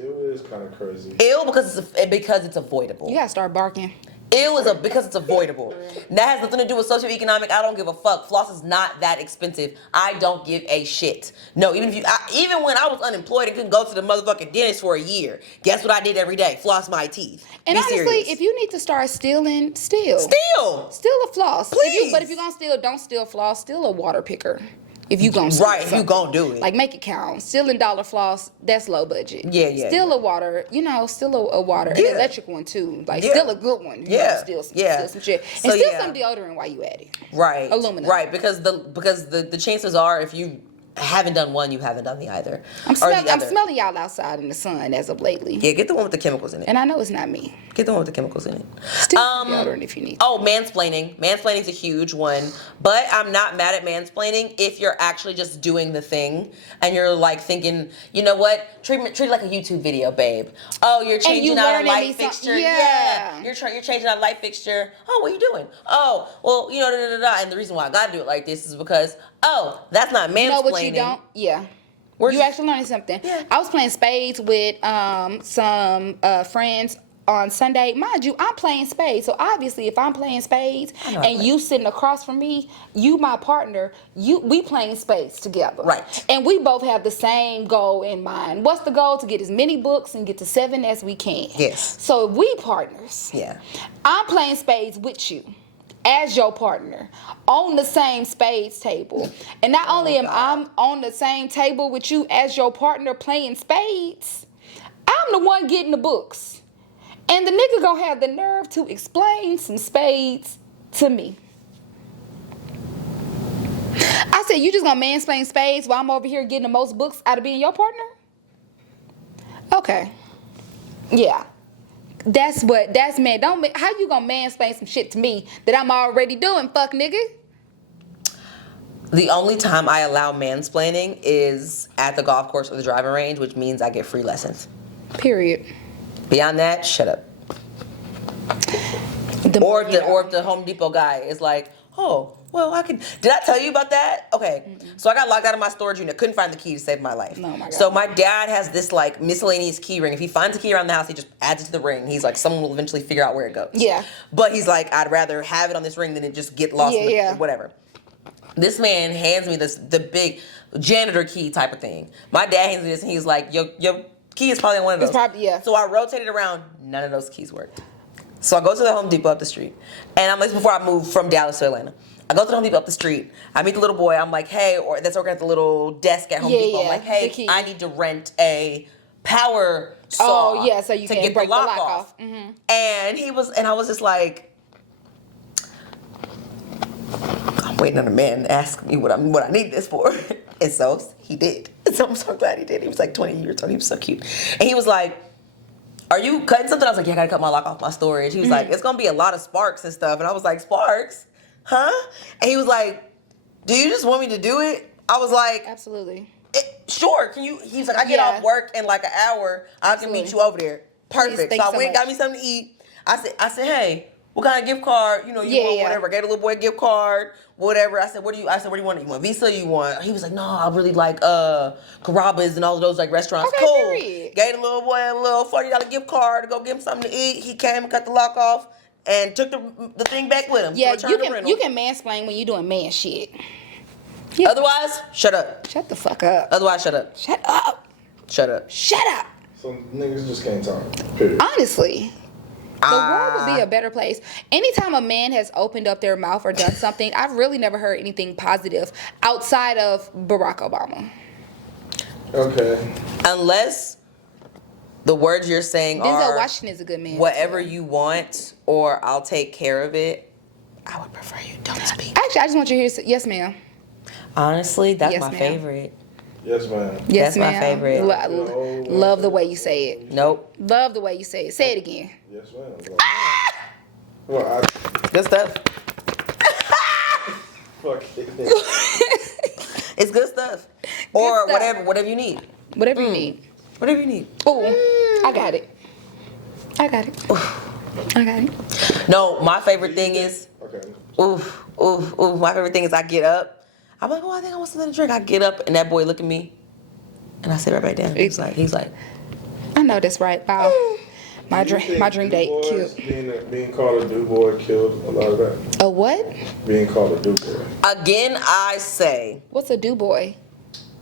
Ew is kind of crazy. Ew because it's avoidable. You gotta start barking. Ew is because it's avoidable. And that has nothing to do with socioeconomic. I don't give a fuck. Floss is not that expensive. I don't give a shit. No, even when I was unemployed and couldn't go to the motherfucking dentist for a year, guess what I did every day? Floss my teeth. And be honestly, serious. if you need to start stealing, steal. Steal A floss. Please. But if you're gonna steal, don't steal floss. Steal a water picker. If you gonna Right, if you gonna do it. Like make it count. Stealing dollar floss, that's low budget. Yeah. Steal a water, steal a water, an electric one too. Like steal a good one. Steal some shit. And steal some deodorant while you at it. Right. Aluminum. Right, because the chances are if you haven't done one, you haven't done the other. I'm smelling y'all outside in the sun as of lately. Yeah, get the one with the chemicals in it. And I know it's not me. Get the one with the chemicals in it. Steal some deodorant if you need. Oh, mansplaining. Mansplaining's a huge one. But I'm not mad at mansplaining if you're actually just doing the thing and you're like thinking, you know what? Treat it like a YouTube video, babe. Oh, you're changing out a light fixture. Yeah. You're changing out a light fixture. Oh, what are you doing? Oh, well, And the reason why I gotta do it like this is because, that's not mansplaining. You know what you don't? Yeah. You actually learning something. Yeah. I was playing spades with some friends on Sunday. Mind you, I'm playing spades. So obviously if I'm playing spades and you sitting across from me, you my partner, we playing spades together. Right. And we both have the same goal in mind. What's the goal? To get as many books and get to 7 as we can. Yes. So if we partners. Yeah. I'm playing spades with you as your partner on the same spades table. And not only am I on the same table with you as your partner playing spades, I'm the one getting the books. And the nigga gonna have the nerve to explain some spades to me. I said, you just gonna mansplain spades while I'm over here getting the most books out of being your partner? Okay. Yeah. That's man. How you gonna mansplain some shit to me that I'm already doing, fuck nigga? The only time I allow mansplaining is at the golf course or the driving range, which means I get free lessons. Period. Beyond that, shut up. Or if the Home Depot guy is like, oh, well, I can. Did I tell you about that? Okay, so I got locked out of my storage unit. Couldn't find the key to save my life. Oh my God. So my dad has this like miscellaneous key ring. If he finds a key around the house, he just adds it to the ring. He's like, someone will eventually figure out where it goes. Yeah. But he's like, I'd rather have it on this ring than it just get lost. Yeah. Whatever. This man hands me the big janitor key type of thing. My dad hands me this, and he's like, your key is probably on one of those. It's probably, yeah. So I rotated around. None of those keys worked. So I go to the Home Depot up the street, and I'm like, before I moved from Dallas to Atlanta. I go to the Home Depot up the street. I meet the little boy. I'm like, hey, or that's working at the little desk at Home Depot. I'm like, the hey, key. I need to rent a power saw. Oh, yeah, so you to can get break the lock off. Mm-hmm. And I was just like, I'm waiting on a man to ask me what I need this for. And so he did. So I'm so glad he did. He was like 20 years old. He was so cute. And he was like, are you cutting something? I was like, yeah, I gotta cut my lock off my storage. He was like, it's gonna be a lot of sparks and stuff. And I was like, sparks? Huh? And he was like, do you just want me to do it? I was like, Absolutely. Sure, can you? He's like, I get off work in like an hour. I can meet you over there. Perfect. Thanks So I so went and got much. me something to eat. I said, hey, what kind of gift card? You want Yeah. whatever. I gave the little boy a gift card, whatever. I said, what do you want? You want Visa? You want? He was like, no, I really like Carrabba's and all of those like restaurants. Okay, cool. period. Gave the little boy a little $40 gift card to go get him something to eat. He came and cut the lock off and took the thing back with him. Yeah, Returned you the can rental. mansplain when you're doing man shit. Yeah. Otherwise, shut up. Shut the fuck up. Otherwise, shut up. Shut up. Shut up. Shut up. So niggas just can't talk. Period. Honestly. The world would be a better place. Anytime a man has opened up their mouth or done something, I've really never heard anything positive outside of Barack Obama. Okay. Unless the words you're saying Denzel are Washington is a good man. whatever you want or I'll take care of it, I would prefer you don't speak. Actually, I just want you to hear, yes, ma'am. Honestly, that's Yes, my ma'am. favorite. Yes, ma'am. Yes, That's my ma'am. favorite. Love the way you say it. Nope. Love the way you say it. Say it again. Yes, ma'am. Well, Good stuff. fuck it. It's good stuff. Or stuff. whatever you need. Whatever you need. Whatever you need. Ooh, I got it. I got it. No, my favorite thing is Okay. oof. My favorite thing is I get up. I'm like, oh, I think I want something to drink. I get up and that boy look at me, and I sit right back down. He's like, I know that's right. Wow. My Do you think dream date. Du Bois Cute. Being called a du boy killed a lot of that. A what? Being called a du boy. again, I say, What's a do boy?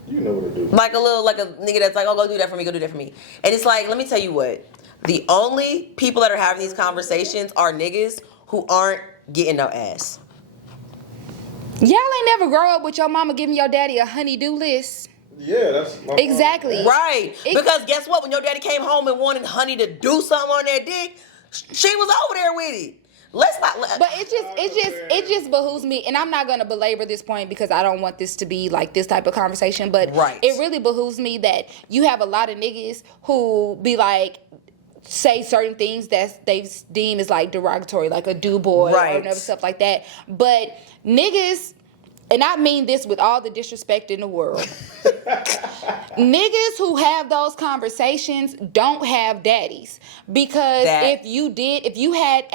You know what a du boy. like a nigga that's like, oh, go do that for me, go do that for me. And it's like, let me tell you what, the only people that are having these conversations are niggas who aren't getting no ass. Y'all ain't never grow up with your mama giving your daddy a honey-do list. Yeah, that's my Exactly. Right. Because guess what? When your daddy came home and wanted honey to do something on that dick, she was over there with it. Let's not. But it just behooves me, and I'm not gonna belabor this point because I don't want this to be like this type of conversation. But Right. it really behooves me that you have a lot of niggas who be like, say certain things that they deem as like derogatory, like a do boy Right. or another stuff like that. But niggas, and I mean this with all the disrespect in the world, niggas who have those conversations don't have daddies. Because if you had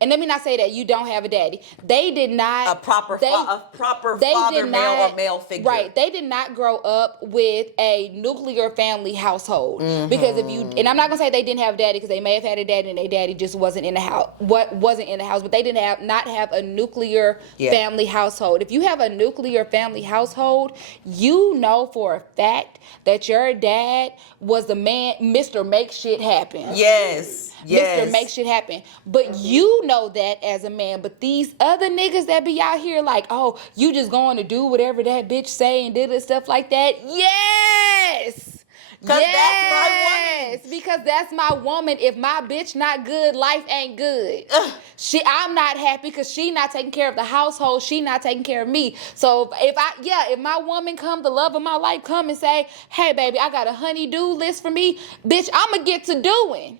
and let me not say that you don't have a daddy. They did not a proper father, male or male figure. Right. They did not grow up with a nuclear family household. Mm-hmm. Because and I'm not gonna say they didn't have a daddy because they may have had a daddy and their daddy just wasn't in the house. But they didn't not have a nuclear family household. If you have a nuclear family household, you know for a fact that your dad was the man, Mr. Make Shit Happen. Yes. Mr. Make Shit Happen. But you know that as a man. But these other niggas that be out here like, oh, you just going to do whatever that bitch say and did and stuff like that. Yes. Because that's my woman. Because that's my woman. If my bitch not good, life ain't good. I'm not happy because she not taking care of the household. She not taking care of me. So if my woman come, the love of my life come and say, hey baby, I got a honey-do list for me, bitch, I'ma get to doing.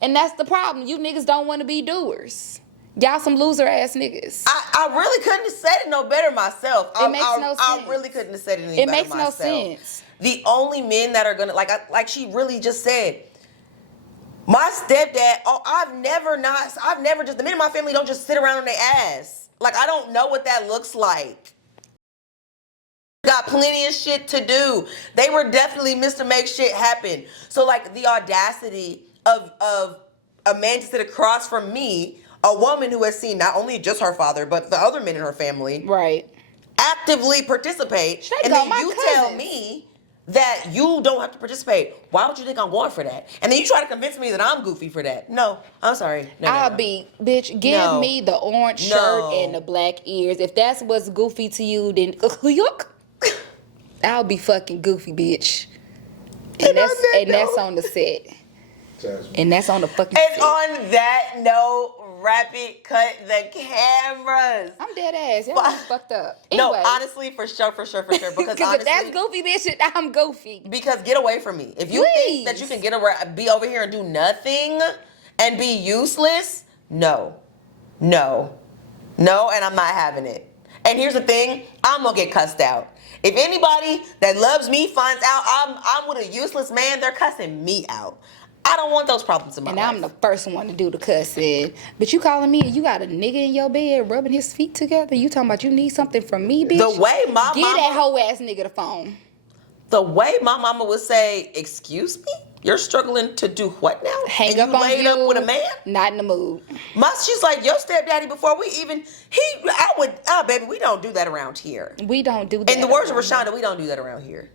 And that's the problem. You niggas don't want to be doers. Y'all some loser ass niggas. I really couldn't have said it no better myself. It makes no sense. I really couldn't have said it any better It makes myself. no sense. The only men that are gonna like she really just said, My stepdad, I've never just, the men in my family don't just sit around on their ass. Like, I don't know what that looks like. Got plenty of shit to do. They were definitely Mr. Make Shit Happen. So, like, the audacity of a man to sit across from me, a woman who has seen not only just her father, but the other men in her family Right. actively participate, Straight and go, then my you tell cousins. me that you don't have to participate. Why would you think I'm going for that? And then you try to convince me that I'm goofy for that. No, I'm sorry. No, I'll no. be, bitch, give No. me the orange No. shirt and the black ears. If that's what's goofy to you, then I'll be fucking goofy, bitch. And that's on the set. Jasmine. And that's on the fucking And set. on that note, rapid cut the cameras. I'm dead ass. Y'all fucked up. No, Anyway. honestly, for sure. Because Because if honestly, that's goofy, bitch, I'm goofy. because get away from me. If you think that you can be over here and do nothing and be useless, no, and I'm not having it. And here's the thing, I'm gonna get cussed out. If anybody that loves me finds out I'm with a useless man, they're cussing me out. I don't want those problems in my And life. I'm the first one to do the cussing. But you calling me and you got a nigga in your bed rubbing his feet together? You talking about you need something from me, bitch? The way my Get mama- that hoe ass nigga the phone. The way my mama would say, "Excuse me, you're struggling to do what now? Hang and up you on laid you. up with a man?" Not in the mood. She's like, "Your stepdaddy before we even baby, we don't do that around here." We don't do that. In the words of around Rashonda, we don't do that around here.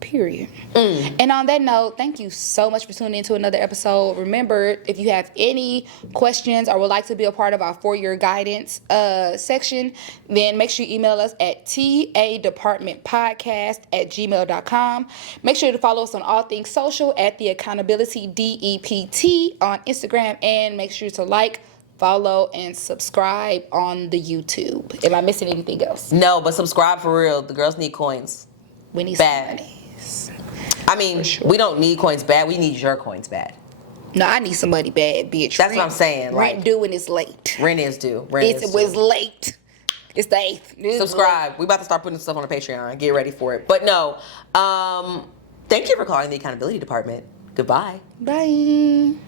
Period. And on that note, thank you so much for tuning into another episode. Remember, if you have any questions or would like to be a part of our 4-year guidance section, then make sure you email us at tadepartmentpodcast@gmail.com. Make sure to follow us on all things social at The Accountability DEPT on Instagram, and make sure to like, follow, and subscribe on the YouTube. Am I missing anything else? No, but subscribe for real. The girls need coins. We need Bad. some money. I mean, we don't need coins bad. We need your coins bad. No, I need some money bad, bitch. That's what I'm saying, Rent like- due and it's late. Rent is due. It was late. It's the 8th. It's Subscribe. We about to start putting stuff on the Patreon. Get ready for it. But no, thank you for calling the accountability department. Goodbye. late. Bye.